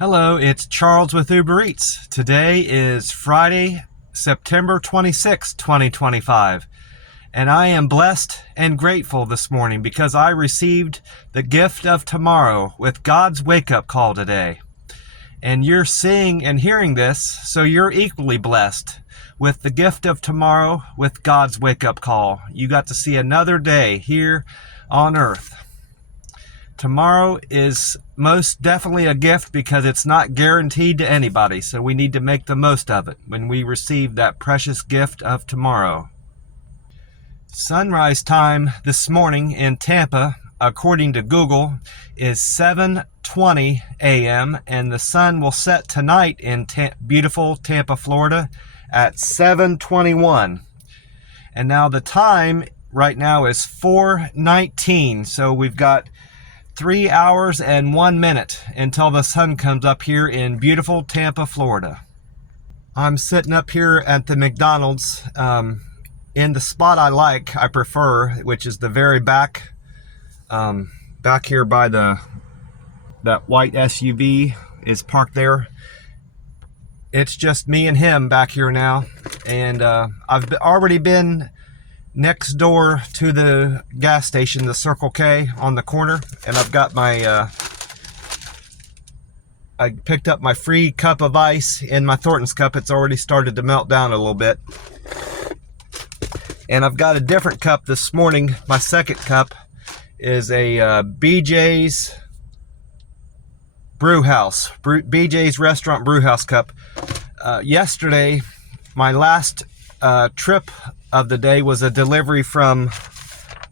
Hello, it's Charles with Uber Eats. Today is Friday, September 26, 2025, and I am blessed and grateful this morning because I received the gift of tomorrow with God's wake-up call today. And you're seeing and hearing this, so you're equally blessed with the gift of tomorrow with God's wake-up call. You got to see another day here on earth. Tomorrow is most definitely a gift because it's not guaranteed to anybody, so we need to make the most of it when we receive that precious gift of tomorrow. Sunrise time this morning in Tampa, according to Google, is 7:20 a.m. and the sun will set tonight in beautiful Tampa, Florida at 7:21. And now the time right now is 4:19, so we've got 3 hours and 1 minute until the sun comes up here in beautiful Tampa, Florida. I'm sitting up here at the McDonald's in the spot I prefer, which is the very back, back here by that white SUV is parked there. It's just me and him back here now, and I've already been next door to the gas station, the Circle K on the corner, and I've got my I picked up my free cup of ice in my Thornton's cup. It's already started to melt down a little bit, and I've got a different cup this morning. My second cup is a BJ's Brewhouse, BJ's Restaurant Brewhouse cup. Yesterday, my last trip of the day was a delivery from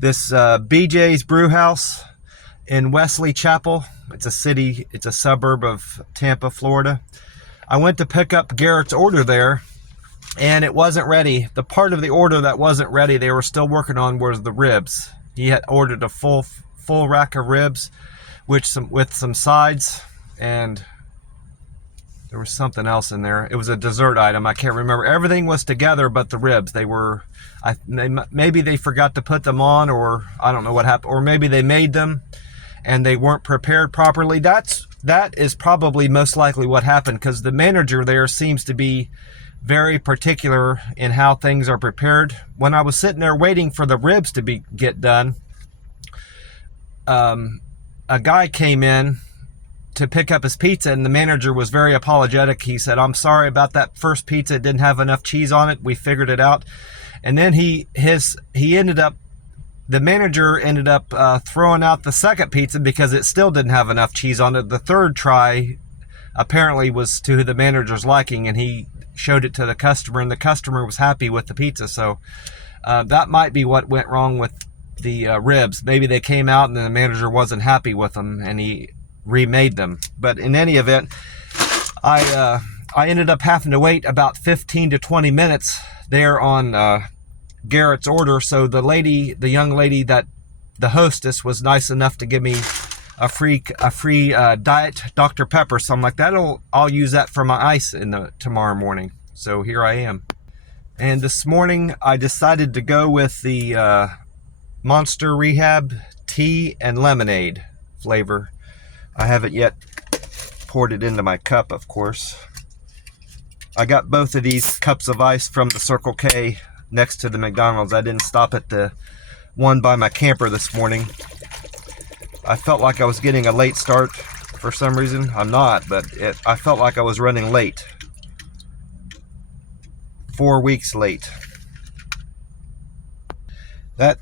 this BJ's Brewhouse in Wesley Chapel. It's a suburb of Tampa, Florida. I went to pick up Garrett's order there, and it wasn't ready. The part of the order that wasn't ready, they were still working on, was the ribs. He had ordered a full rack of ribs, with some sides, and there was something else in there. It was a dessert item. I can't remember. Everything was together but the ribs. Maybe they forgot to put them on, or I don't know what happened. Or maybe they made them and they weren't prepared properly. That is probably most likely what happened, because the manager there seems to be very particular in how things are prepared. When I was sitting there waiting for the ribs to get done, a guy came in to pick up his pizza, and the manager was very apologetic. He said, "I'm sorry about that first pizza. It didn't have enough cheese on it. We figured it out." And then the manager ended up throwing out the second pizza because it still didn't have enough cheese on it. The third try apparently was to the manager's liking, and he showed it to the customer, and the customer was happy with the pizza. So that might be what went wrong with the ribs. Maybe they came out and the manager wasn't happy with them, and he remade them. But in any event, I ended up having to wait about 15 to 20 minutes there on Garrett's order. So the young lady, that the hostess, was nice enough to give me a free diet Dr. Pepper. So I'm like, I'll use that for my ice tomorrow morning. So here I am. And this morning I decided to go with the Monster Rehab tea and lemonade flavor. I haven't yet poured it into my cup, of course. I got both of these cups of ice from the Circle K next to the McDonald's. I didn't stop at the one by my camper this morning. I felt like I was getting a late start for some reason. I'm not, but I felt like I was running late. 4 weeks late. That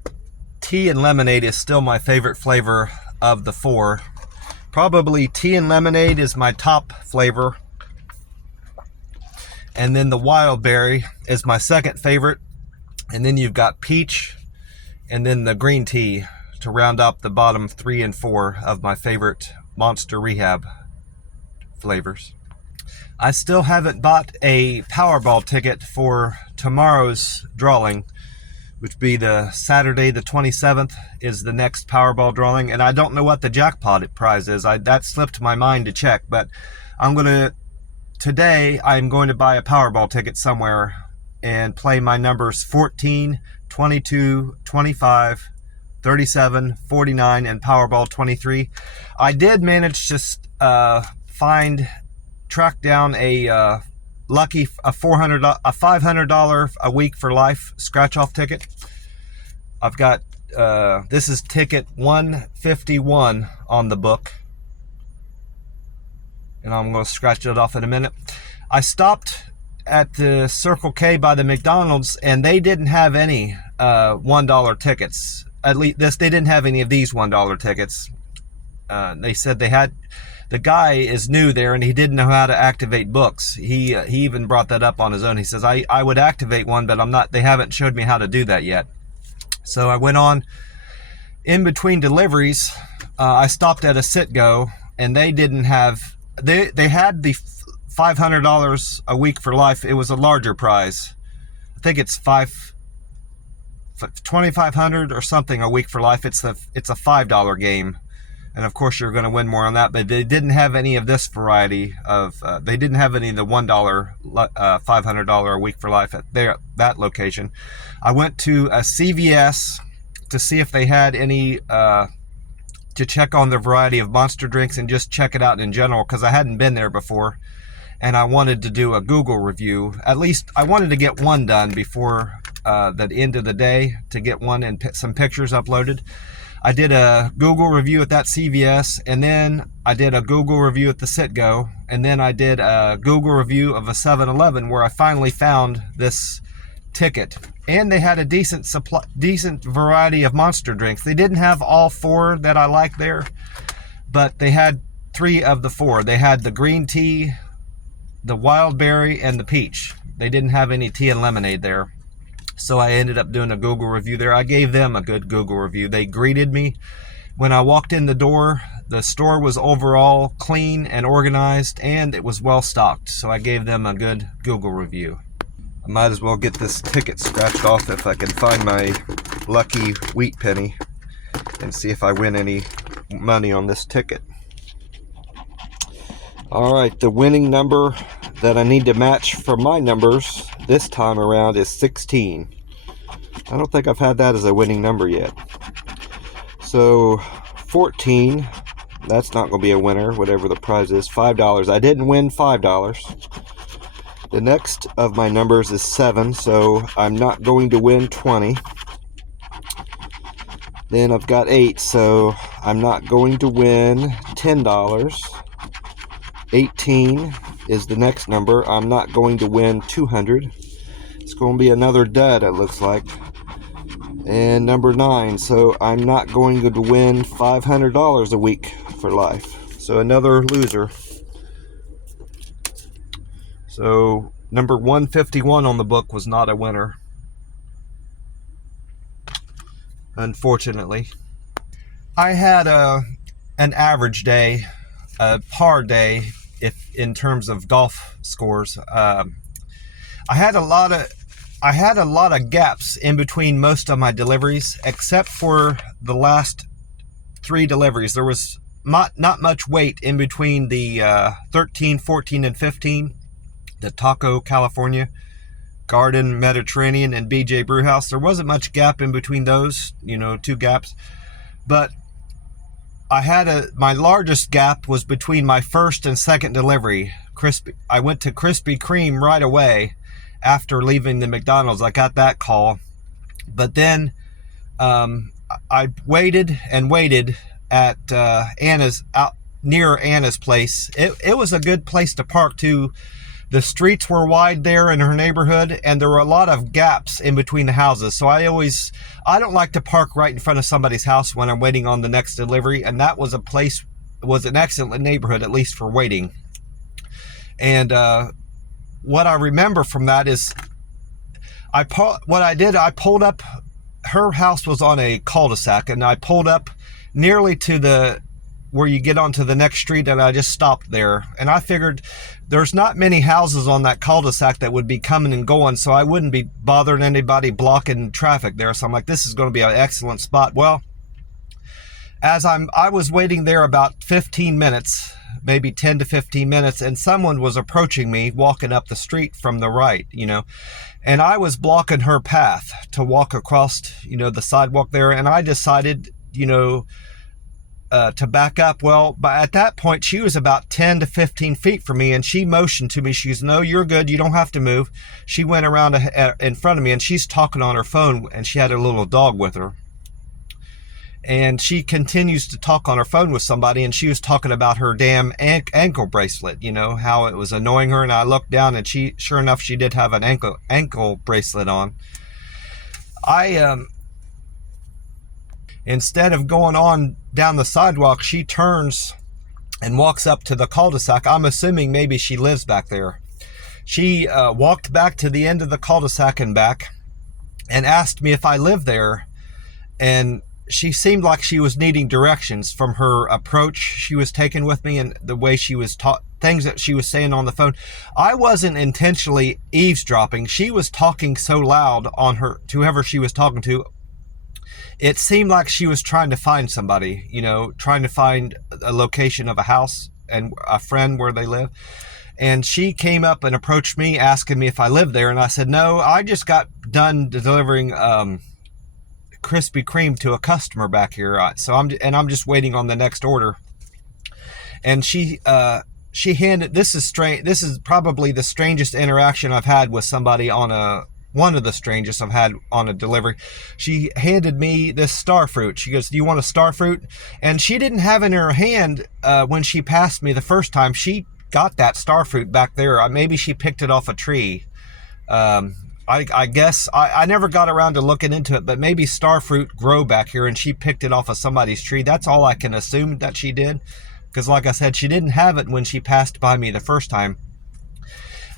tea and lemonade is still my favorite flavor of the four. Probably tea and lemonade is my top flavor, and then the wild berry is my second favorite, and then you've got peach, and then the green tea to round up the bottom 3 and 4 of my favorite Monster Rehab flavors. I still haven't bought a Powerball ticket for tomorrow's drawing, which be the Saturday the 27th is the next Powerball drawing, and I don't know what the jackpot prize is. That slipped my mind to check, but today I'm going to buy a Powerball ticket somewhere and play my numbers 14, 22, 25, 37, 49, and Powerball 23. I did manage to track down a lucky $500 a week for life scratch off ticket. I've got this is ticket 151 on the book, and I'm going to scratch it off in a minute. I stopped at the Circle K by the McDonald's, and they didn't have any $1 tickets. At least they didn't have any of these $1 tickets. They said the guy is new there, and he didn't know how to activate books. He even brought that up on his own. He says, I would activate one, but they haven't showed me how to do that yet. So I went on. In between deliveries, I stopped at a Sit-Go, and they didn't have, they had the $500 a week for life. It was a larger prize. I think it's $2,500 or something a week for life. It's a $5 game. And of course, you're going to win more on that. But they didn't have any of this variety of. They didn't have any of the $1 $500 a week for life at that location. I went to a CVS to see if they had any to check on the variety of Monster drinks and just check it out in general, because I hadn't been there before, and I wanted to do a Google review. At least I wanted to get one done before the end of the day, to get one and some pictures uploaded. I did a Google review at that CVS, and then I did a Google review at the Sit-Go, and then I did a Google review of a 7-Eleven where I finally found this ticket. And they had a decent variety of Monster drinks. They didn't have all 4 that I like there, but they had 3 of the 4. They had the green tea, the wild berry, and the peach. They didn't have any tea and lemonade there. So I ended up doing a Google review there. I gave them a good Google review. They greeted me when I walked in the door. The store was overall clean and organized, and it was well stocked. So I gave them a good Google review. I might as well get this ticket scratched off if I can find my lucky wheat penny and see if I win any money on this ticket. All right, the winning number that I need to match for my numbers this time around is 16. I don't think I've had that as a winning number yet. So 14, that's not going to be a winner, whatever the prize is. $5. I didn't win $5. The next of my numbers is 7, so I'm not going to win 20. Then I've got 8, so I'm not going to win $10. 18 is the next number. I'm not going to win 200. It's going to be another dud, it looks like. And number 9, so I'm not going to win $500 a week for life. So another loser. So number 151 on the book was not a winner, unfortunately. I had an average day, a par day, if in terms of golf scores. I had a lot of gaps in between most of my deliveries, except for the last 3 deliveries. There was not much wait in between the 13, 14, and 15. The Taco California, Garden Mediterranean, and BJ Brewhouse. There wasn't much gap in between those, 2 gaps. But I had my largest gap was between my first and second delivery. I went to Krispy Kreme right away after leaving the McDonald's. I got that call. But then I waited and waited at Anna's, out near Anna's place. It was a good place to park too. The streets were wide there in her neighborhood, and there were a lot of gaps in between the houses. So I don't like to park right in front of somebody's house when I'm waiting on the next delivery. And that was an excellent neighborhood, at least for waiting. And what I remember from that is I pulled up. Her house was on a cul-de-sac, and I pulled up nearly to where you get onto the next street, and I just stopped there. And I figured there's not many houses on that cul-de-sac that would be coming and going, so I wouldn't be bothering anybody blocking traffic there. So I'm like, this is going to be an excellent spot. Well, as I was waiting there about 15 minutes, maybe 10 to 15 minutes, and someone was approaching me walking up the street from the right, and I was blocking her path to walk across, the sidewalk there. And I decided, to back up. Well, but at that point, she was about 10 to 15 feet from me, and she motioned to me. She goes, "No, you're good. You don't have to move." She went around in front of me, and she's talking on her phone, and she had a little dog with her. And she continues to talk on her phone with somebody, and she was talking about her damn ankle bracelet, you know, how it was annoying her. And I looked down, and sure enough, she did have an ankle bracelet on. Instead of going on down the sidewalk, she turns and walks up to the cul-de-sac. I'm assuming maybe she lives back there. She walked back to the end of the cul-de-sac and back, and asked me if I lived there. And she seemed like she was needing directions from her approach she was taking with me, and the way she was things that she was saying on the phone. I wasn't intentionally eavesdropping. She was talking so loud on to whoever she was talking to. It seemed like she was trying to find somebody, you know, trying to find a location of a house and a friend where they live. And she came up and approached me, asking me if I lived there. And I said, "No, I just got done delivering Krispy Kreme to a customer back here, so I'm just waiting on the next order." And she handed, this is strange, this is probably the strangest interaction I've had with somebody one of the strangest I've had on a delivery. She handed me this star fruit. She goes, "Do you want a star fruit?" And she didn't have it in her hand when she passed me the first time. She got that star fruit back there. Maybe she picked it off a tree. I guess I never got around to looking into it, but maybe star fruit grow back here and she picked it off of somebody's tree. That's all I can assume that she did, because like I said, she didn't have it when she passed by me the first time.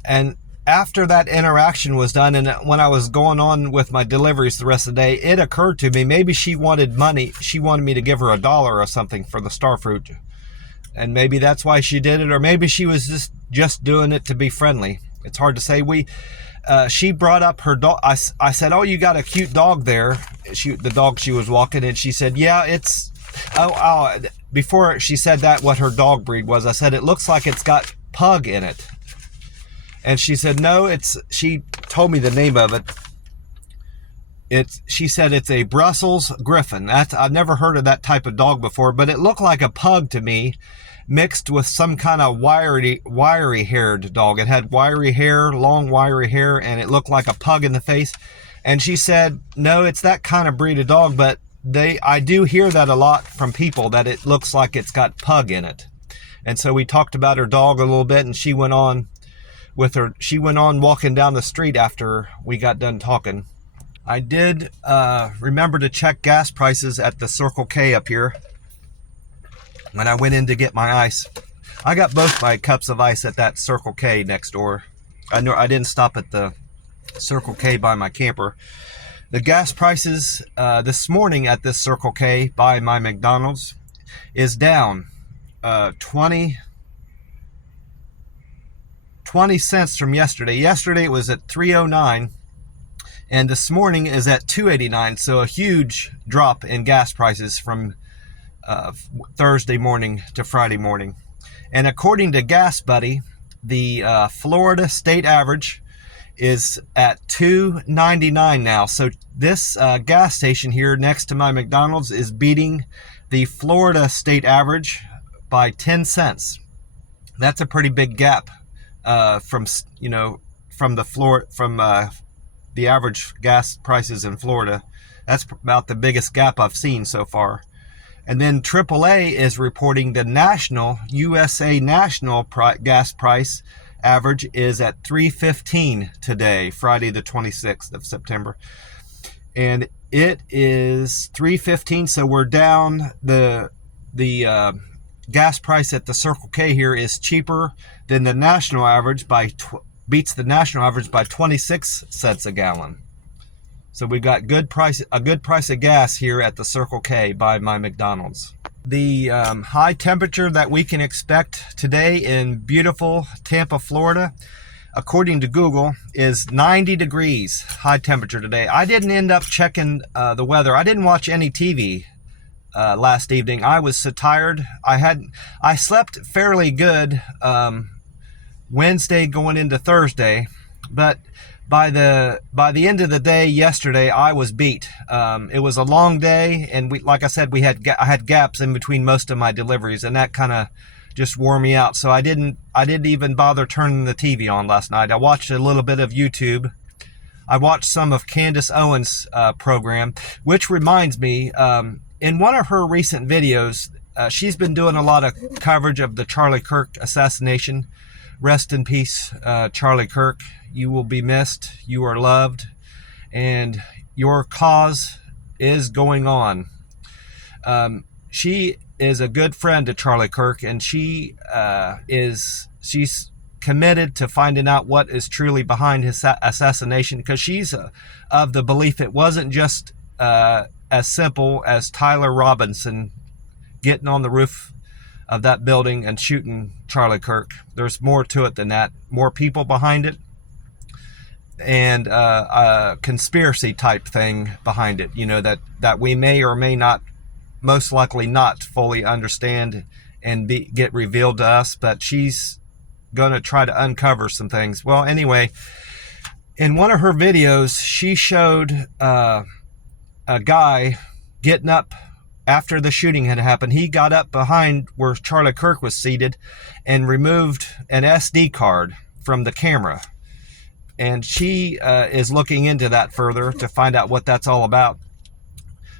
And after that interaction was done, and when I was going on with my deliveries the rest of the day, it occurred to me maybe she wanted money. She wanted me to give her $1 or something for the star fruit, and maybe that's why she did it, or maybe she was just doing it to be friendly. It's hard to say. She brought up her dog. I said, "Oh, you got a cute dog there." The dog she was walking, and she said, "Yeah, it's." Before she said that, what her dog breed was, I said, "It looks like it's got pug in it." And she said, "No, it's." She told me the name of it. She said it's a Brussels Griffon. I've never heard of that type of dog before, but it looked like a pug to me, mixed with some kind of wiry haired dog. It had wiry hair, long wiry hair, and it looked like a pug in the face. And she said, "No, it's that kind of breed of dog, but I do hear that a lot from people, that it looks like it's got pug in it." And so we talked about her dog a little bit, and she went on walking down the street after we got done talking. I did remember to check gas prices at the Circle K up here when I went in to get my ice. I got both my cups of ice at that Circle K next door. I didn't stop at the Circle K by my camper. The gas prices this morning at this Circle K by my McDonald's is down 20 cents from yesterday. Yesterday it was at $3.09, and this morning is at $2.89. So a huge drop in gas prices from Thursday morning to Friday morning. And according to Gas Buddy, the Florida state average is at $2.99 now. So this gas station here next to my McDonald's is beating the Florida state average by 10 cents. That's a pretty big gap from the average gas prices in Florida. That's about the biggest gap I've seen so far. And then AAA is reporting the USA national gas price average is at $3.15 today, Friday the 26th of September. And it is $3.15, so we're down. The gas price at the Circle K here is cheaper than the national average beats the national average by 26 cents a gallon. So we got a good price of gas here at the Circle K by my McDonald's. The high temperature that we can expect today in beautiful Tampa, Florida, according to Google, is 90 degrees high temperature today. I didn't end up checking the weather. I didn't watch any TV last evening. I was so tired. I slept fairly good Wednesday going into Thursday, but by the end of the day yesterday, I was beat. It was a long day, and like I said, I had gaps in between most of my deliveries, and that kind of just wore me out. So I didn't even bother turning the TV on last night. I watched a little bit of YouTube. I watched some of Candace Owens' program, which reminds me, in one of her recent videos, she's been doing a lot of coverage of the Charlie Kirk assassination. Rest in peace, Charlie Kirk. You will be missed. You are loved, and your cause is going on. She is a good friend to Charlie Kirk, and she's committed to finding out what is truly behind his assassination, because she's of the belief it wasn't just as simple as Tyler Robinson getting on the roof of that building and shooting Charlie Kirk. There's more to it than that. More people behind it, and a conspiracy type thing behind it, that we may or may not, most likely not fully understand and get revealed to us, but she's going to try to uncover some things. Well, anyway, in one of her videos, she showed a guy getting up after the shooting had happened. He got up behind where Charlie Kirk was seated and removed an SD card from the camera. And she is looking into that further to find out what that's all about.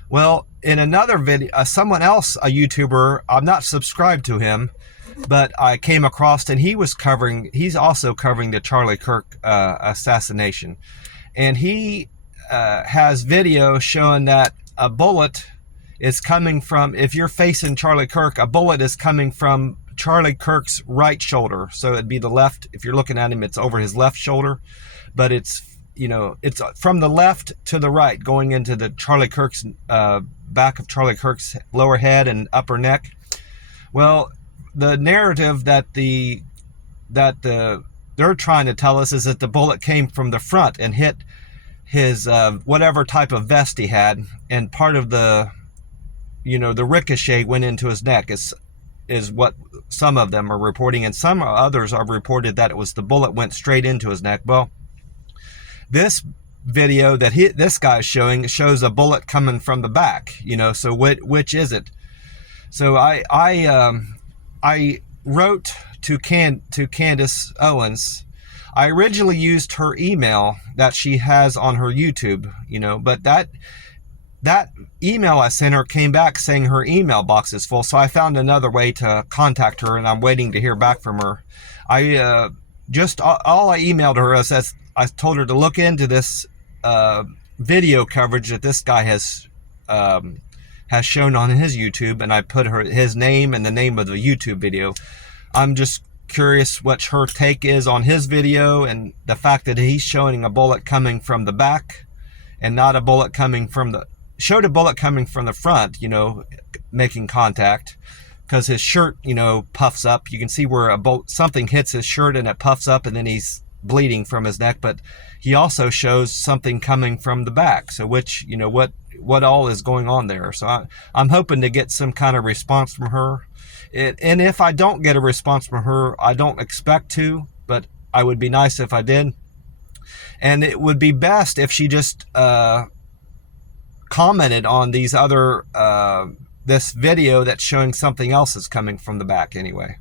Well, in another video, someone else, a YouTuber, I'm not subscribed to him, but I came across, and he's also covering the Charlie Kirk assassination. And he has video showing that a bullet is coming from, if you're facing Charlie Kirk, a bullet is coming from Charlie Kirk's right shoulder. So it'd be the left. If you're looking at him, it's over his left shoulder, but it's from the left to the right, going into the Charlie Kirk's back of Charlie Kirk's lower head and upper neck. Well, the narrative that they're trying to tell us is that the bullet came from the front and hit his whatever type of vest he had, and part of the ricochet went into his neck, is what some of them are reporting, and some others are reported that it was the bullet went straight into his neck. Well, this video that this guy's showing shows a bullet coming from the back, so which is it? So I wrote to Candace Owens. I originally used her email that she has on her YouTube, but that email I sent her came back saying her email box is full. So I found another way to contact her, and I'm waiting to hear back from her. All I emailed her is I told her to look into this video coverage that this guy has shown on his YouTube, and I put his name and the name of the YouTube video. I'm just curious what her take is on his video, and the fact that he's showing a bullet coming from the back and not a bullet coming from showed a bullet coming from the front, making contact, because his shirt, puffs up. You can see where something hits his shirt and it puffs up, and then he's bleeding from his neck. But he also shows something coming from the back. So which, what all is going on there? So I'm hoping to get some kind of response from her. And if I don't get a response from her, I don't expect to, but I would be nice if I did. And it would be best if she just commented on these other this video that's showing something else is coming from the back anyway.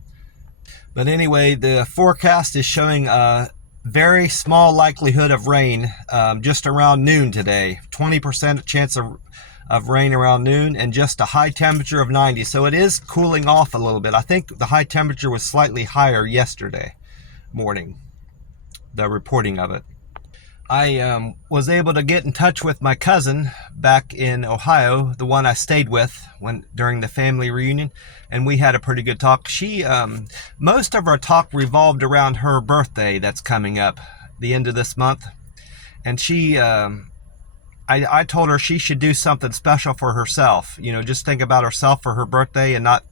But anyway, the forecast is showing a very small likelihood of rain just around noon today. 20% chance of rain around noon, and just a high temperature of 90. So it is cooling off a little bit. I think the high temperature was slightly higher yesterday morning, the reporting of it. I was able to get in touch with my cousin back in Ohio, the one I stayed with during the family reunion, and we had a pretty good talk. She, most of our talk revolved around her birthday that's coming up, the end of this month, and she, I told her she should do something special for herself. Just think about herself for her birthday and not,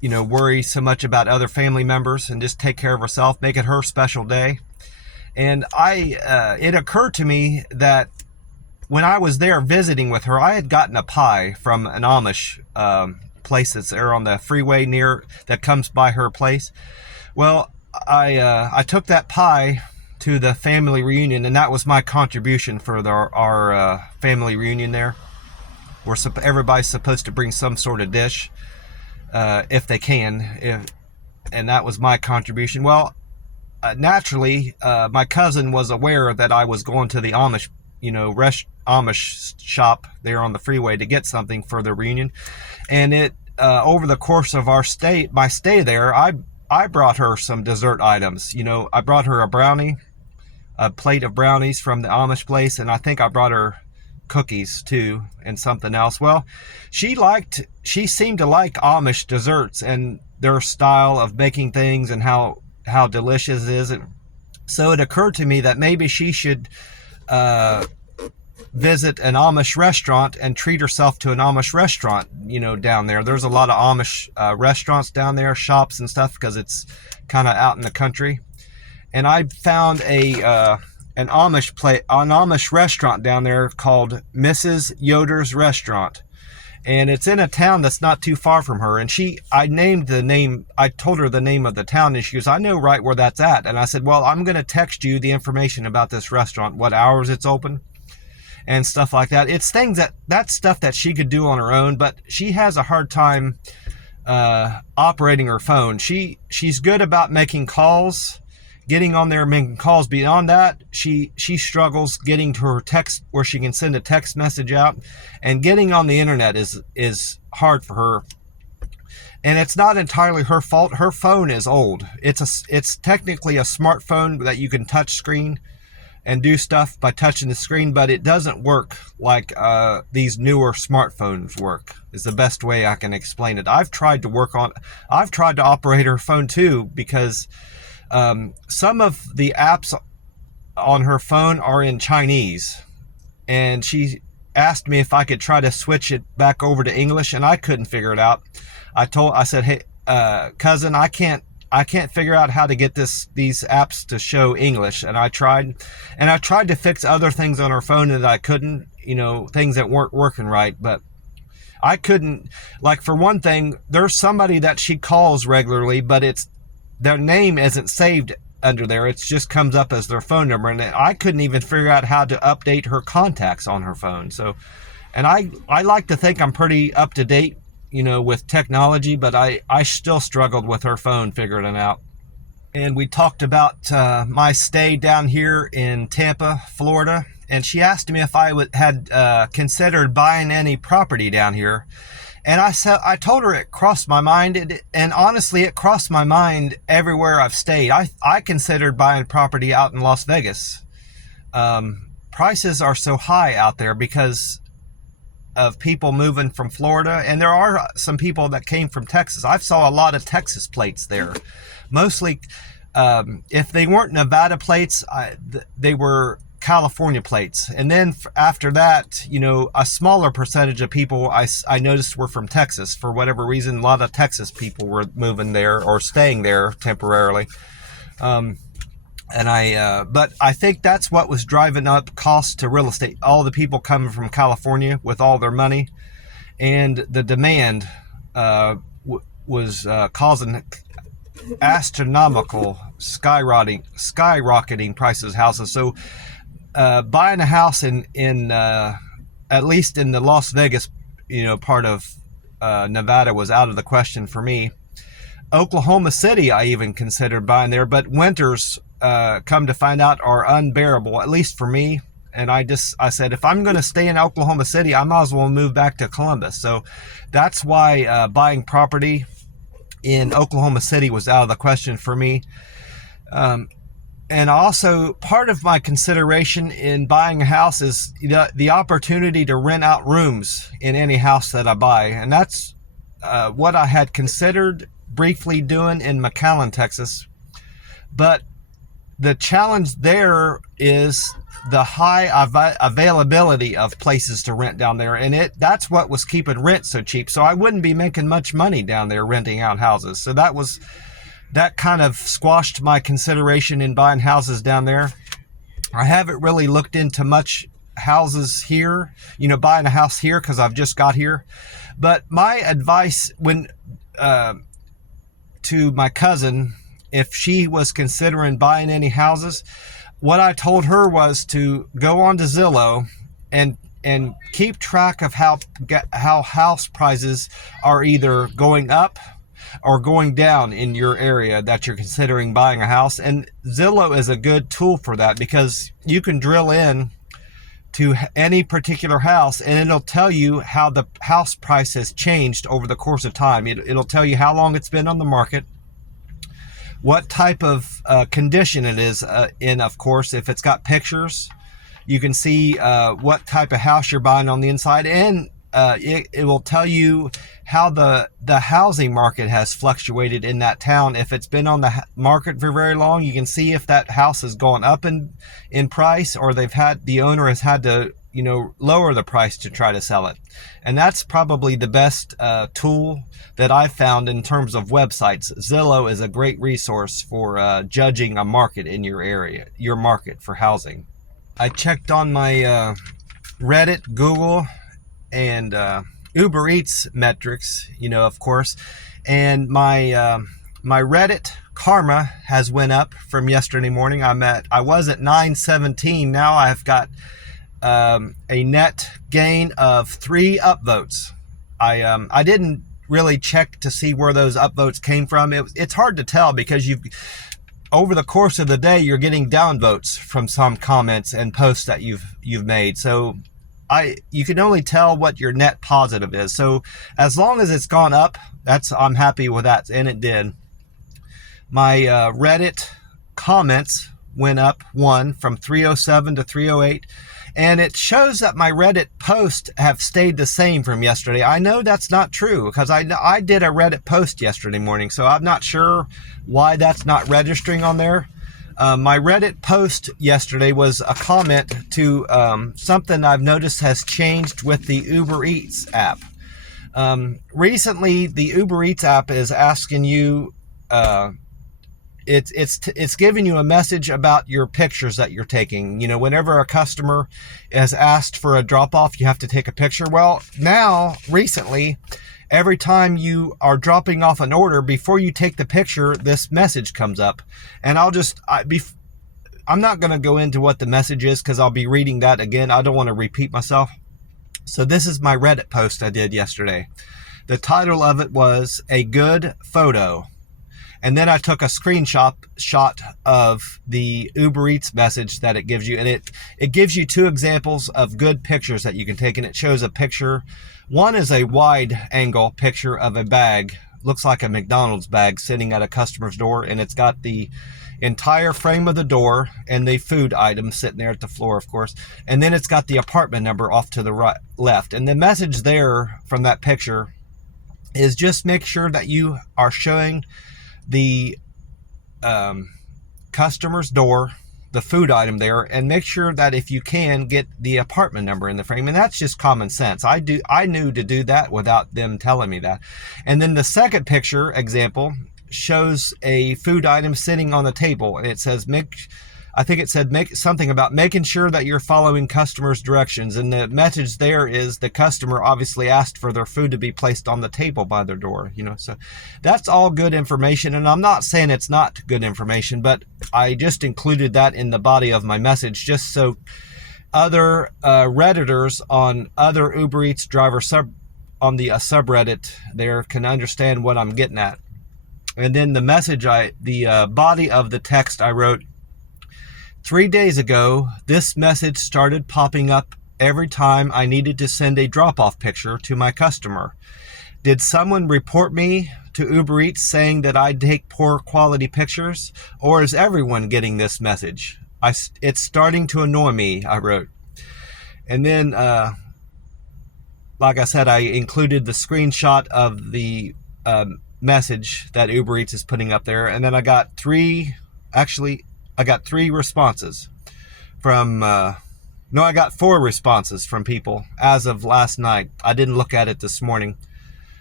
worry so much about other family members, and just take care of herself, make it her special day. And it occurred to me that when I was there visiting with her, I had gotten a pie from an Amish place that's there on the freeway that comes by her place. Well, I took that pie to the family reunion, and that was my contribution for our family reunion there. Everybody's supposed to bring some sort of dish if they can, and that was my contribution. Well, naturally, my cousin was aware that I was going to the Amish, Amish shop there on the freeway to get something for the reunion, and over the course of my stay there, I brought her some dessert items. I brought her a plate of brownies from the Amish place, and I think I brought her cookies too, and something else. Well, she seemed to like Amish desserts and their style of making things and how delicious it is. And so it occurred to me that maybe she should visit an Amish restaurant and treat herself to an Amish restaurant, down there. There's a lot of Amish restaurants down there, shops and stuff, because it's kind of out in the country. And I found an Amish restaurant down there called Mrs. Yoder's Restaurant. And it's in a town that's not too far from her. And I told her the name of the town, and she goes, I know right where that's at. And I said, well, I'm going to text you the information about this restaurant, what hours it's open, and stuff like that. It's things that's stuff that she could do on her own, but she has a hard time operating her phone. She's good about making calls, getting on there and making calls. Beyond that, she struggles getting to her text where she can send a text message out, and getting on the internet is hard for her. And it's not entirely her fault. Her phone is old. It's technically a smartphone that you can touch screen and do stuff by touching the screen, but it doesn't work like these newer smartphones work, is the best way I can explain it. I've tried to operate her phone too, because some of the apps on her phone are in Chinese, and she asked me if I could try to switch it back over to English, and I couldn't figure it out. I said, hey, cousin, I can't figure out how to get these apps to show English. And I tried to fix other things on her phone that I couldn't, things that weren't working right. But I couldn't, like, for one thing, there's somebody that she calls regularly, but their name isn't saved under there. It just comes up as their phone number. And I couldn't even figure out how to update her contacts on her phone. So, and I like to think I'm pretty up to date, with technology, but I still struggled with her phone figuring it out. And we talked about my stay down here in Tampa, Florida, and she asked me if I had considered buying any property down here. And I told her it crossed my mind, and honestly, it crossed my mind everywhere I've stayed. I considered buying property out in Las Vegas. Prices are so high out there because of people moving from Florida, and there are some people that came from Texas. I saw a lot of Texas plates there. Mostly, if they weren't Nevada plates, they were California plates. And then after that, a smaller percentage of people I noticed were from Texas. For whatever reason, a lot of Texas people were moving there or staying there temporarily. But I think that's what was driving up costs to real estate. All the people coming from California with all their money, and the demand was causing astronomical skyrocketing prices of houses. So buying a house in at least in the Las Vegas part of Nevada was out of the question for me. Oklahoma City I even considered buying there, but winters come to find out are unbearable, at least for me. And I said, if I'm going to stay in Oklahoma City, I might as well move back to Columbus. So that's why buying property in Oklahoma City was out of the question for me. And also, part of my consideration in buying a house is the opportunity to rent out rooms in any house that I buy. And that's what I had considered briefly doing in McAllen, Texas. But the challenge there is the high availability of places to rent down there, and that's what was keeping rent so cheap. So I wouldn't be making much money down there renting out houses. So that kind of squashed my consideration in buying houses down there. I haven't really looked into much houses here, buying a house here, because I've just got here. But my advice to my cousin, if she was considering buying any houses, what I told her was to go on to Zillow and keep track of how house prices are either going up or going down in your area that you're considering buying a house. And Zillow is a good tool for that, because you can drill in to any particular house and it'll tell you how the house price has changed over the course of time. It'll tell you how long it's been on the market, what type of condition it is in. Of course, if it's got pictures, you can see what type of house you're buying on the inside, and it will tell you how the housing market has fluctuated in that town. If it's been on the market for very long, you can see if that house has gone up in price, or the owner has had to lower the price to try to sell it. And that's probably the best tool that I've found in terms of websites. Zillow is a great resource for judging a market in your area, your market for housing. I checked on my Reddit, Google, and Uber Eats metrics, of course, and my my Reddit karma has went up from yesterday morning. I was at 917. Now I've got a net gain of 3 upvotes. I didn't really check to see where those upvotes came from. It's hard to tell, because over the course of the day, you're getting downvotes from some comments and posts that you've made. So you can only tell what your net positive is. So as long as it's gone up, I'm happy with that, and it did. My Reddit comments went up 1 from 307 to 308, and it shows that my Reddit posts have stayed the same from yesterday. I know that's not true, because I did a Reddit post yesterday morning, so I'm not sure why that's not registering on there. My Reddit post yesterday was a comment to something I've noticed has changed with the Uber Eats app. Recently, the Uber Eats app is asking you, it's giving you a message about your pictures that you're taking. Whenever a customer is asked for a drop-off, you have to take a picture. Well, now, recently, every time you are dropping off an order, before you take the picture, this message comes up. And I'm not going to go into what the message is, because I'll be reading that again. I don't want to repeat myself. So this is my Reddit post I did yesterday. The title of it was "A Good Photo." And then I took a screenshot of the Uber Eats message that it gives you. And it gives you 2 examples of good pictures that you can take. And it shows a picture. One is a wide angle picture of a bag. Looks like a McDonald's bag sitting at a customer's door. And it's got the entire frame of the door and the food items sitting there at the floor, of course. And then it's got the apartment number off to the right, left. And the message there from that picture is just make sure that you are showing the customer's door, the food item there, and make sure that if you can get the apartment number in the frame. And that's just common sense. I knew to do that without them telling me that. And then the second picture example shows a food item sitting on the table, and it says make something about making sure that you're following customers' directions. And the message there is the customer obviously asked for their food to be placed on the table by their door, so that's all good information. And I'm not saying it's not good information, but I just included that in the body of my message, just so other Redditors on other Uber Eats driver on the subreddit there can understand what I'm getting at. And then the message, the body of the text I wrote, 3 days ago, this message started popping up every time I needed to send a drop-off picture to my customer. Did someone report me to Uber Eats saying that I take poor quality pictures? Or is everyone getting this message? It's starting to annoy me, I wrote. And then, like I said, I included the screenshot of the message that Uber Eats is putting up there. And then I got 3 responses from, I got 4 responses from people as of last night. I didn't look at it this morning.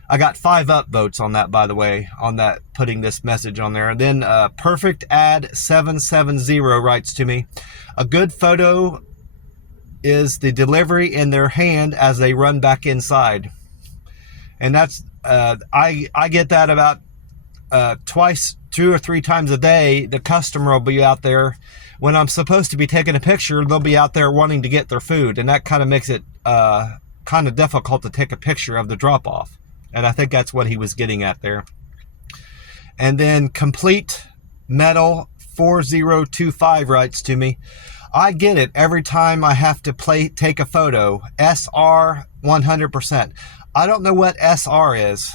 I got 5 upvotes on that, by the way, on that, putting this message on there. And then Perfect Ad 770 writes to me, a good photo is the delivery in their hand as they run back inside. And that's, I get that about twice 2 or 3 times a day, the customer will be out there. When I'm supposed to be taking a picture, they'll be out there wanting to get their food. And that kind of makes it kind of difficult to take a picture of the drop-off. And I think that's what he was getting at there. And then Complete Metal 4025 writes to me, I get it every time I have to take a photo. SR 100%. I don't know what SR is.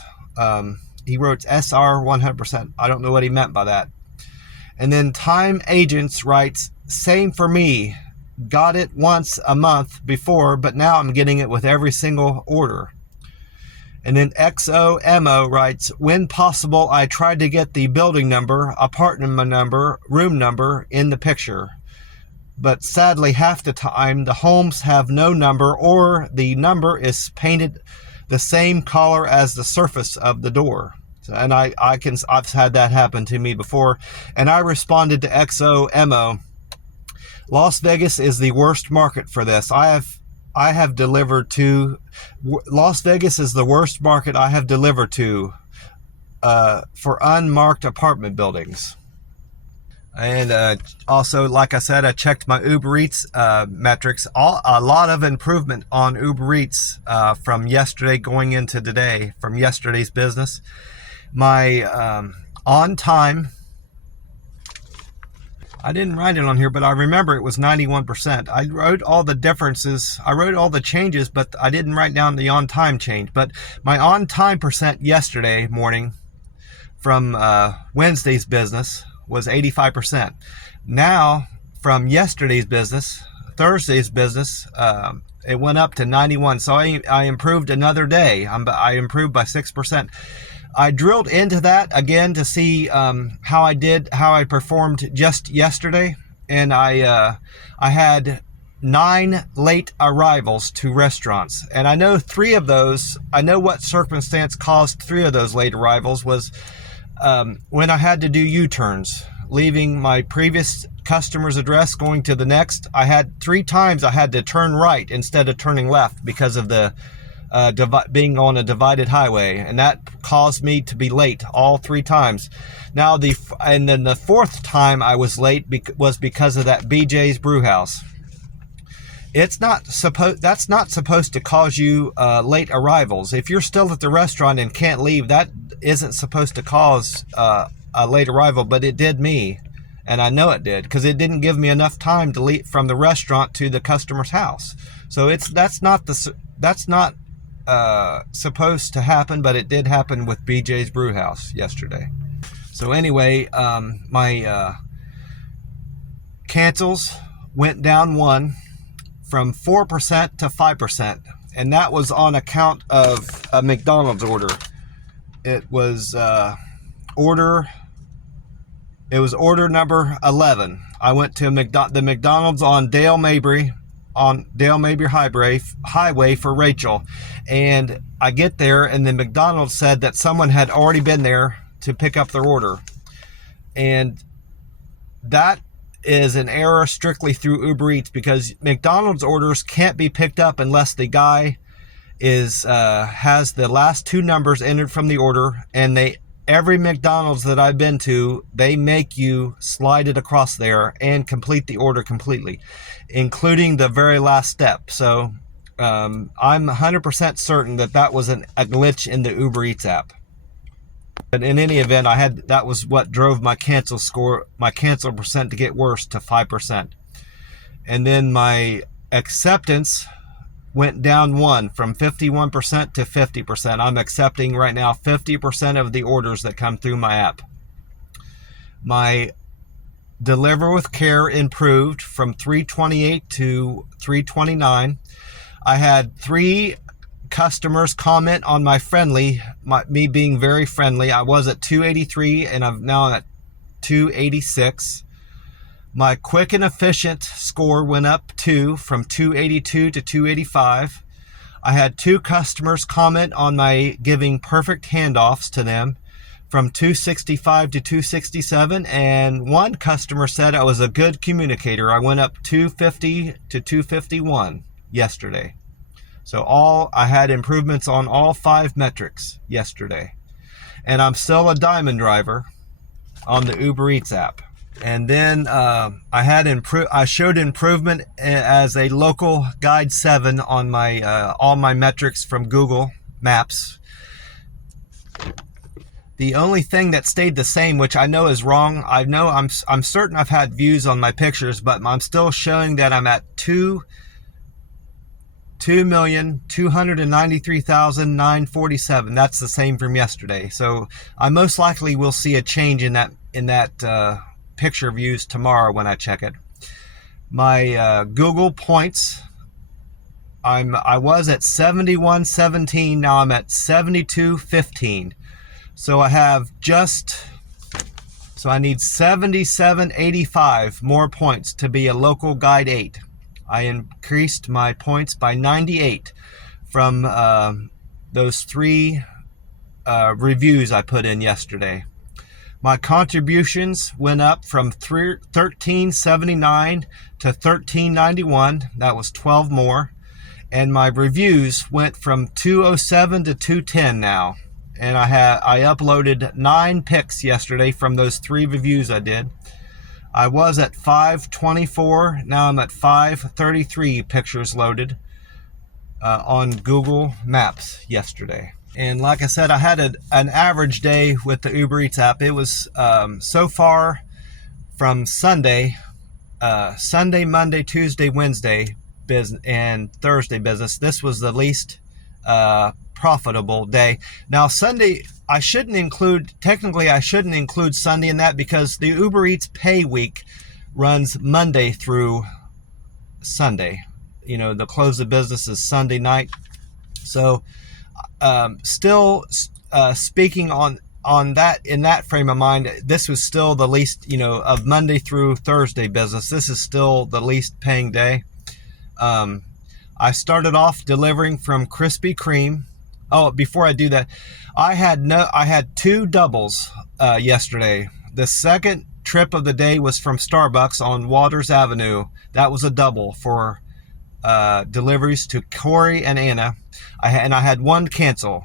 He wrote SR 100%. I don't know what he meant by that. And then Time Agents writes, same for me. Got it once a month before, but now I'm getting it with every single order. And then XOMO writes, when possible, I tried to get the building number, apartment number, room number in the picture. But sadly, half the time, the homes have no number, or the number is painted the same color as the surface of the door. And I've had that happen to me before. And I responded to XOMO, Las Vegas is the worst market for this. I have delivered to, Las Vegas is the worst market I have delivered to for unmarked apartment buildings. And also, like I said, I checked my Uber Eats metrics. A lot of improvement on Uber Eats from yesterday going into today, from yesterday's business. My on time, I didn't write it on here, but I remember it was 91%. I wrote all the differences. I wrote all the changes, but I didn't write down the on time change. But my on time percent yesterday morning from Wednesday's business was 85%. Now, from yesterday's business, Thursday's business, it went up to 91. So I improved another day. I improved by 6%. I drilled into that again to see how I performed just yesterday. And I had 9 late arrivals to restaurants. And I know 3 of those, I know what circumstance caused 3 of those late arrivals was when I had to do U-turns, leaving my previous customer's address going to the next. I had 3 times I had to turn right instead of turning left because of the being on a divided highway, and that caused me to be late all 3 times. Now and then the 4th time I was late was because of that BJ's Brewhouse. That's not supposed to cause you late arrivals. If you're still at the restaurant and can't leave, that isn't supposed to cause a late arrival, but it did me, and I know it did because it didn't give me enough time to leave from the restaurant to the customer's house. So that's not supposed to happen, but it did happen with BJ's Brewhouse yesterday. So anyway, my cancels went down 1 from 4% to 5%, and that was on account of a McDonald's order. It was order number 11. I went to the McDonald's on Dale Mabry Highway for Rachel, and I get there and the McDonald's said that someone had already been there to pick up their order, and that is an error strictly through Uber Eats, because McDonald's orders can't be picked up unless the guy has the last 2 numbers entered from the order, and every McDonald's that I've been to, they make you slide it across there and complete the order completely, including the very last step. So I'm 100% certain that was a glitch in the Uber Eats app. But in any event, that was what drove my cancel percent to get worse to 5%. And then my acceptance went down 1 from 51% to 50%. I'm accepting right now 50% of the orders that come through my app. My Deliver with Care improved from 328 to 329. I had 3 customers comment on me being very friendly. I was at 283 and I'm now at 286. My quick and efficient score went up 2 from 282 to 285. I had 2 customers comment on my giving perfect handoffs to them from 265 to 267, and 1 customer said I was a good communicator. I went up 250 to 251 yesterday. So I had improvements on all 5 metrics yesterday. And I'm still a diamond driver. on the Uber Eats app. And then I showed improvement as a local guide 7 on my all my metrics from Google Maps. The only thing that stayed the same, which I know is wrong, I'm certain I've had views on my pictures, but I'm still showing that I'm at 2,293,947. That's the same from yesterday. So I most likely will see a change in that picture views tomorrow when I check it. My Google points, I was at 7117. Now I'm at 7215. So I need 7785 more points to be a local guide 8. I increased my points by 98 from those 3 reviews I put in yesterday. My contributions went up from 1379 to 1391. That was 12 more. And my reviews went from 207 to 210 now. And I uploaded 9 pics yesterday from those 3 reviews I did. I was at 524. Now I'm at 533 pictures loaded on Google Maps yesterday. And like I said, I had an average day with the Uber Eats app. It was so far from Sunday, Monday, Tuesday, Wednesday business, and Thursday business. This was the least profitable day. Now Sunday, I shouldn't include Sunday in that, because the Uber Eats pay week runs Monday through Sunday. You know, the close of business is Sunday night. So still speaking on that, in that frame of mind, this was still the least, of Monday through Thursday business. This is still the least paying day. I started off delivering from Krispy Kreme. Oh, before I do that, I had 2 doubles yesterday. The second trip of the day was from Starbucks on Waters Avenue. That was a double for deliveries to Corey and Anna. I had 1 cancel.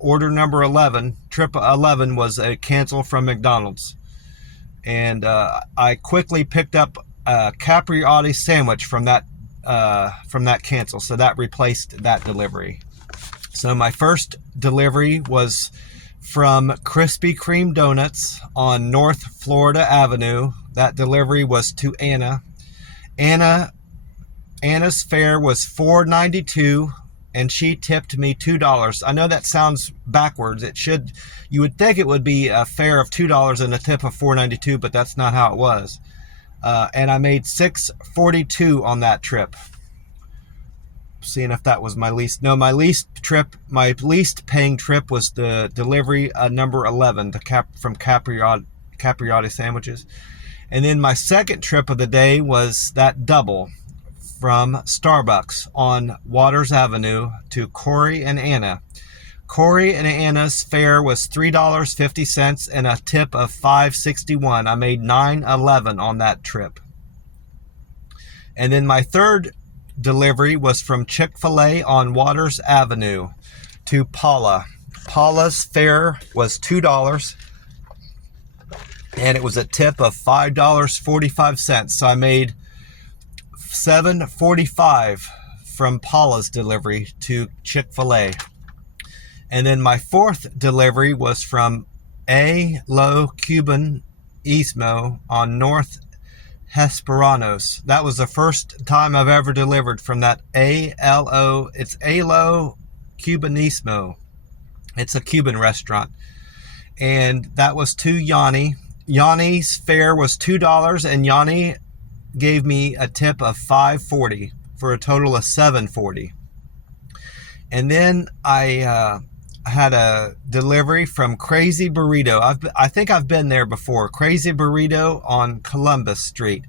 Order number 11, trip 11, was a cancel from McDonald's. And I quickly picked up a capriotti sandwich from that cancel, so that replaced that delivery. So my first delivery was from Krispy Kreme Donuts on North Florida Avenue. That delivery was to Anna. Anna's fare was $4.92, and she tipped me $2. I know that sounds backwards. You would think it would be a fare of $2 and a tip of $4.92, but that's not how it was. And I made $6.42 on that trip. Seeing if that was my least. No, my least paying trip was the delivery number 11, from capriotti sandwiches. And then my second trip of the day was that double from Starbucks on Waters Avenue to Corey and Anna. Corey and Anna's fare was $3.50 and a tip of $5.61. I made $9.11 on that trip. And then my third delivery was from Chick-fil-A on Waters Avenue to Paula. Paula's fare was $2, and it was a tip of $5.45. So I made $7.45 from Paula's delivery to Chick-fil-A. And then my fourth delivery was from A. Lo Cuban Ismo on North Hesperanos. That was the first time I've ever delivered from that A-L-O. It's A-Lo Cubanismo. It's a Cuban restaurant. And that was to Yanni. Yanni's fare was $2, and Yanni gave me a tip of $5.40 for a total of $7.40. And then I had a delivery from Crazy Burrito. I think I've been there before. Crazy Burrito on Columbus Street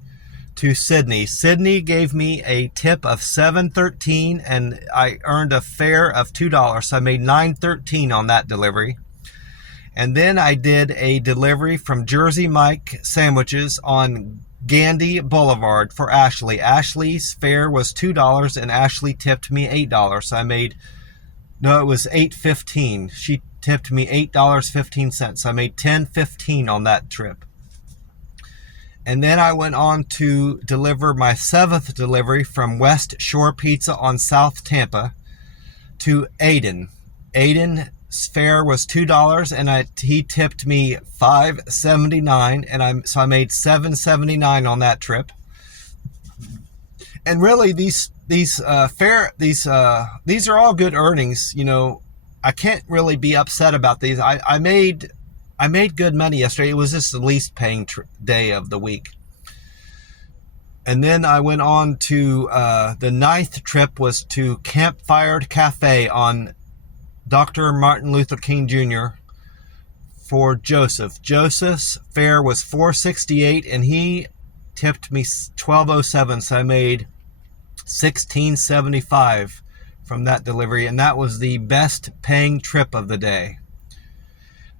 to Sydney. Sydney gave me a tip of $7.13, and I earned a fare of $2. So I made $9.13 on that delivery. And then I did a delivery from Jersey Mike Sandwiches on Gandy Boulevard for Ashley. Ashley's fare was $2, and Ashley tipped me $8. So I made No, it was $8.15. She tipped me $8.15. I made $10.15 on that trip. And then I went on to deliver my 7th delivery from West Shore Pizza on South Tampa to Aiden. Aiden's fare was $2, and he tipped me $5.79, and so I made $7.79 on that trip. And really, these are all good earnings. You know, I can't really be upset about these. I made good money yesterday. It was just the least paying day of the week. And then I went on to the 9th trip was to Campfire Cafe on Dr. Martin Luther King Jr. for Joseph. Joseph's fare was $4.68, and he tipped me $12.07, so I made $16.75 from that delivery, and that was the best paying trip of the day.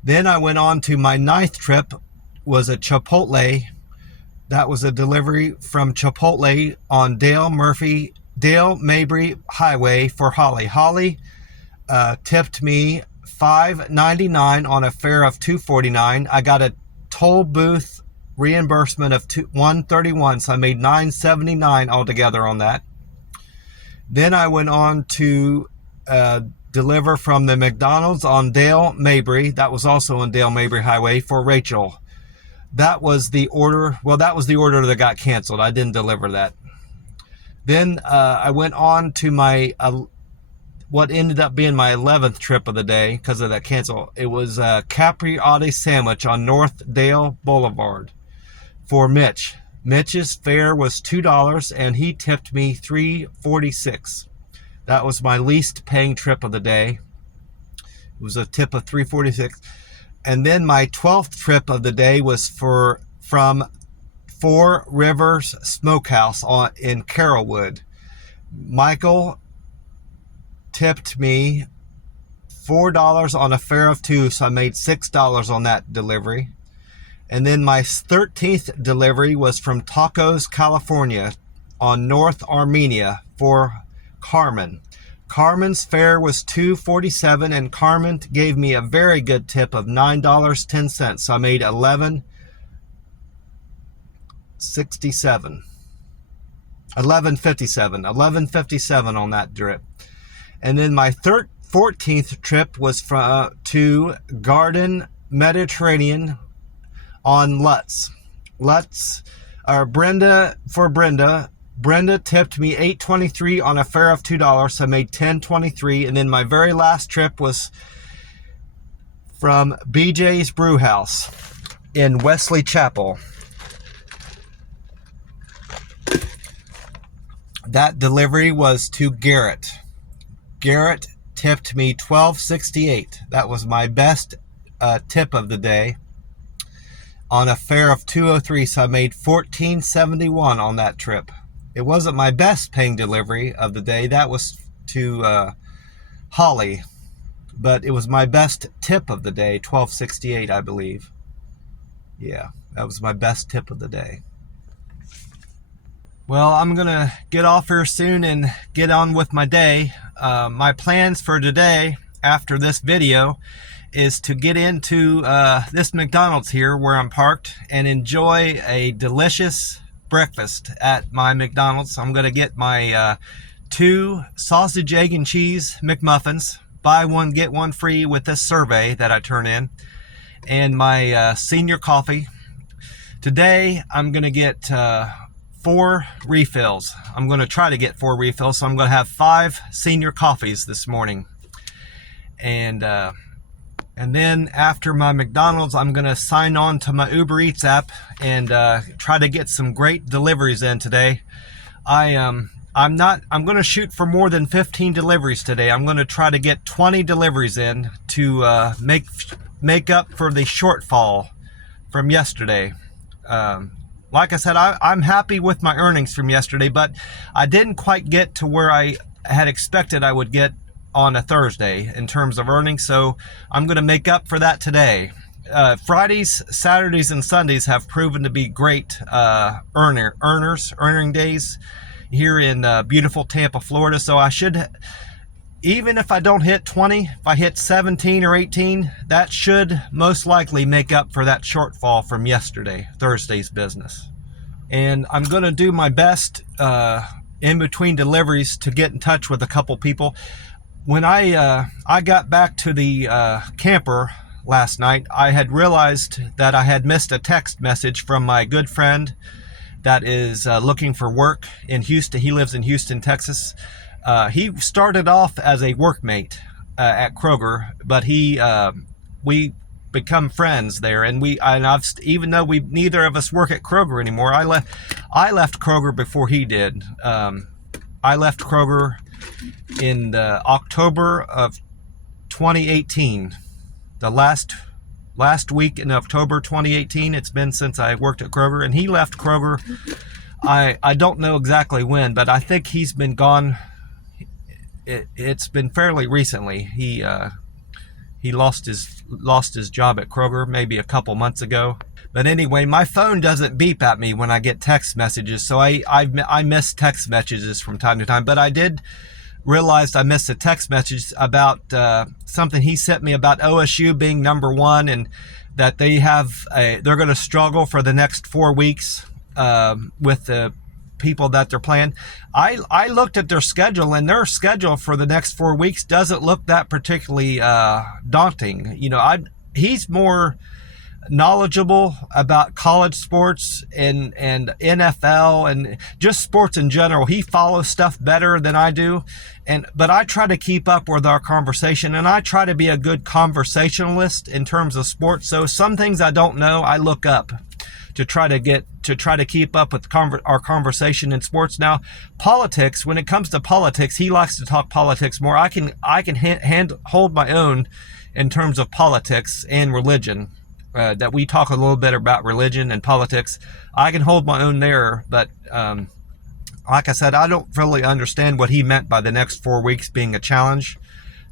Then I went on to my 9th trip, was a Chipotle. That was a delivery from Chipotle on Dale Mabry Highway for Holly. Holly tipped me $5.99 on a fare of $2.49. I got a toll booth reimbursement of $1.31, so I made $9.79 altogether on that. Then I went on to deliver from the McDonald's on Dale Mabry. That was also on Dale Mabry Highway for Rachel. That was the order. Well, that was the order that got canceled. I didn't deliver that. Then I went on to my what ended up being my 11th trip of the day because of that cancel. It was a Capriotti sandwich on North Dale Boulevard for Mitch. Mitch's fare was $2, and he tipped me $3.46. That was my least paying trip of the day. It was a tip of $3.46. And then my 12th trip of the day was from Four Rivers Smokehouse in Carrollwood. Michael tipped me $4 on a fare of $2, so I made $6 on that delivery. And then my 13th delivery was from Tacos, California on North Armenia for Carmen. Carmen's fare was $2.47, and Carmen gave me a very good tip of $9.10, so I made $11.57 on that trip. And then my 14th trip was to Garden Mediterranean on Lutz. Brenda tipped me $8.23 on a fare of $2, so I made $10.23. And then my very last trip was from BJ's Brew House in Wesley Chapel. That delivery was to Garrett. Garrett tipped me $12.68. That was my best tip of the day on a fare of $2.03, so I made $14.71 on that trip. It wasn't my best paying delivery of the day. That was to Holly, but it was my best tip of the day, $12.68, I believe. Yeah, that was my best tip of the day. Well, I'm gonna get off here soon and get on with my day. My plans for today after this video is to get into this McDonald's here where I'm parked and enjoy a delicious breakfast at my McDonald's. I'm gonna get my 2 sausage, egg, and cheese McMuffins, buy one get one free with this survey that I turn in, and my senior coffee. Today I'm gonna get 4 refills. I'm going to try to get 4 refills, so I'm going to have 5 senior coffees this morning. And then after my McDonald's, I'm going to sign on to my Uber Eats app and try to get some great deliveries in today. I'm going to shoot for more than 15 deliveries today. I'm going to try to get 20 deliveries in to make up for the shortfall from yesterday. Like I said, I'm happy with my earnings from yesterday, but I didn't quite get to where I had expected I would get on a Thursday in terms of earnings, so I'm going to make up for that today. Fridays, Saturdays, and Sundays have proven to be great earning days here in beautiful Tampa, Florida, so I should even if I don't hit 20, if I hit 17 or 18, that should most likely make up for that shortfall from yesterday, Thursday's business. And I'm going to do my best in between deliveries to get in touch with a couple people. When I got back to the camper last night, I had realized that I had missed a text message from my good friend that is looking for work in Houston. He lives in Houston, Texas. He started off as a workmate at Kroger, but we become friends there, and even though neither of us work at Kroger anymore, I left Kroger before he did. I left Kroger in October of 2018, the last week in October 2018. It's been since I worked at Kroger, and he left Kroger. I don't know exactly when, but I think he's been gone. It's been fairly recently. He lost his job at Kroger maybe a couple months ago. But anyway, my phone doesn't beep at me when I get text messages, so I miss text messages from time to time. But I did realize I missed a text message about something he sent me about OSU being number one, and that they're going to struggle for the next 4 weeks with the people that they're playing. I looked at their schedule, and their schedule for the next 4 weeks doesn't look that particularly daunting. You know, he's more knowledgeable about college sports and NFL and just sports in general. He follows stuff better than I do, but I try to keep up with our conversation, and I try to be a good conversationalist in terms of sports. So some things I don't know, I look up to try to keep up with our conversation in sports. Now, politics, when it comes to politics, he likes to talk politics more. I can hold my own in terms of politics and religion. That we talk a little bit about religion and politics. I can hold my own there, but like I said, I don't really understand what he meant by the next 4 weeks being a challenge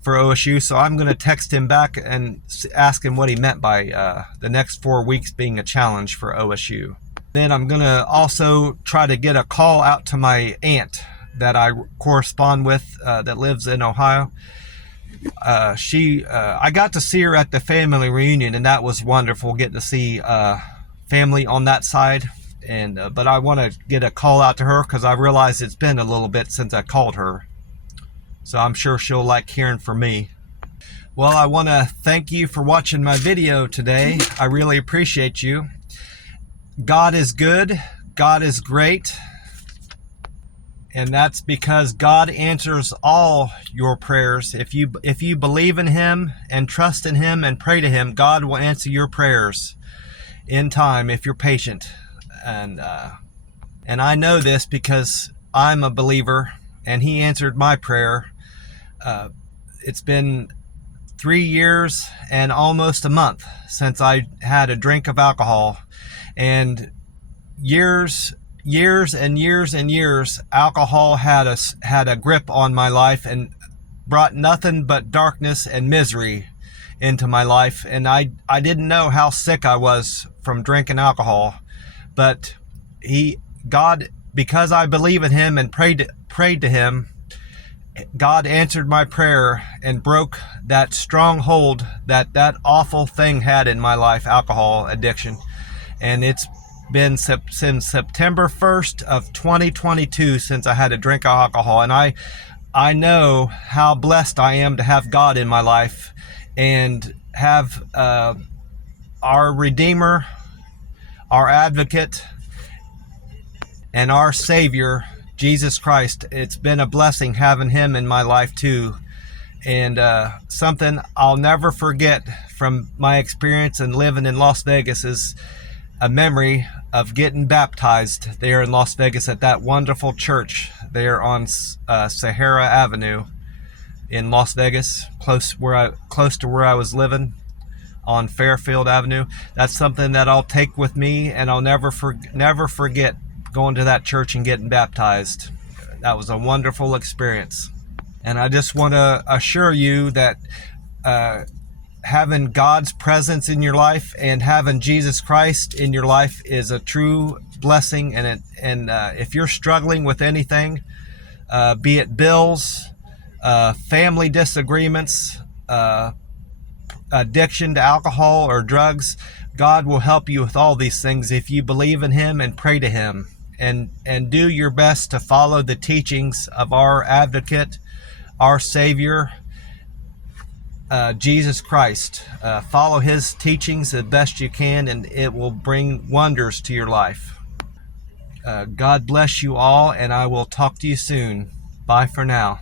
for OSU, so I'm going to text him back and ask him what he meant by the next 4 weeks being a challenge for OSU. Then I'm going to also try to get a call out to my aunt that I correspond with that lives in Ohio. I got to see her at the family reunion, and that was wonderful, getting to see family on that side. But I want to get a call out to her because I realize it's been a little bit since I called her. So I'm sure she'll like hearing from me. Well, I want to thank you for watching my video today. I really appreciate you. God is good. God is great. And that's because God answers all your prayers. If you believe in Him and trust in Him and pray to Him, God will answer your prayers in time if you're patient. And I know this because I'm a believer, and He answered my prayer. It's been 3 years and almost a month since I had a drink of alcohol, and years and years, alcohol had a grip on my life and brought nothing but darkness and misery into my life. And I didn't know how sick I was from drinking alcohol, but God, because I believe in Him and prayed to Him, God answered my prayer and broke that stronghold that awful thing had in my life, alcohol addiction. And it's been since September 1st of 2022 since I had a drink of alcohol, and I know how blessed I am to have God in my life and have our Redeemer, our Advocate, and our Savior, Jesus Christ. It's been a blessing having Him in my life too, and something I'll never forget from my experience in living in Las Vegas is a memory of getting baptized there in Las Vegas at that wonderful church there on Sahara Avenue in Las Vegas, close to where I was living on Fairfield Avenue. That's something that I'll take with me, and I'll never forget going to that church and getting baptized. That was a wonderful experience. And I just want to assure you that having God's presence in your life and having Jesus Christ in your life is a true blessing. And if you're struggling with anything, be it bills, family disagreements, addiction to alcohol or drugs, God will help you with all these things if you believe in Him and pray to Him, and do your best to follow the teachings of our advocate, our Savior, Jesus Christ. Follow His teachings the best you can, and it will bring wonders to your life. God bless you all, and I will talk to you soon. Bye for now.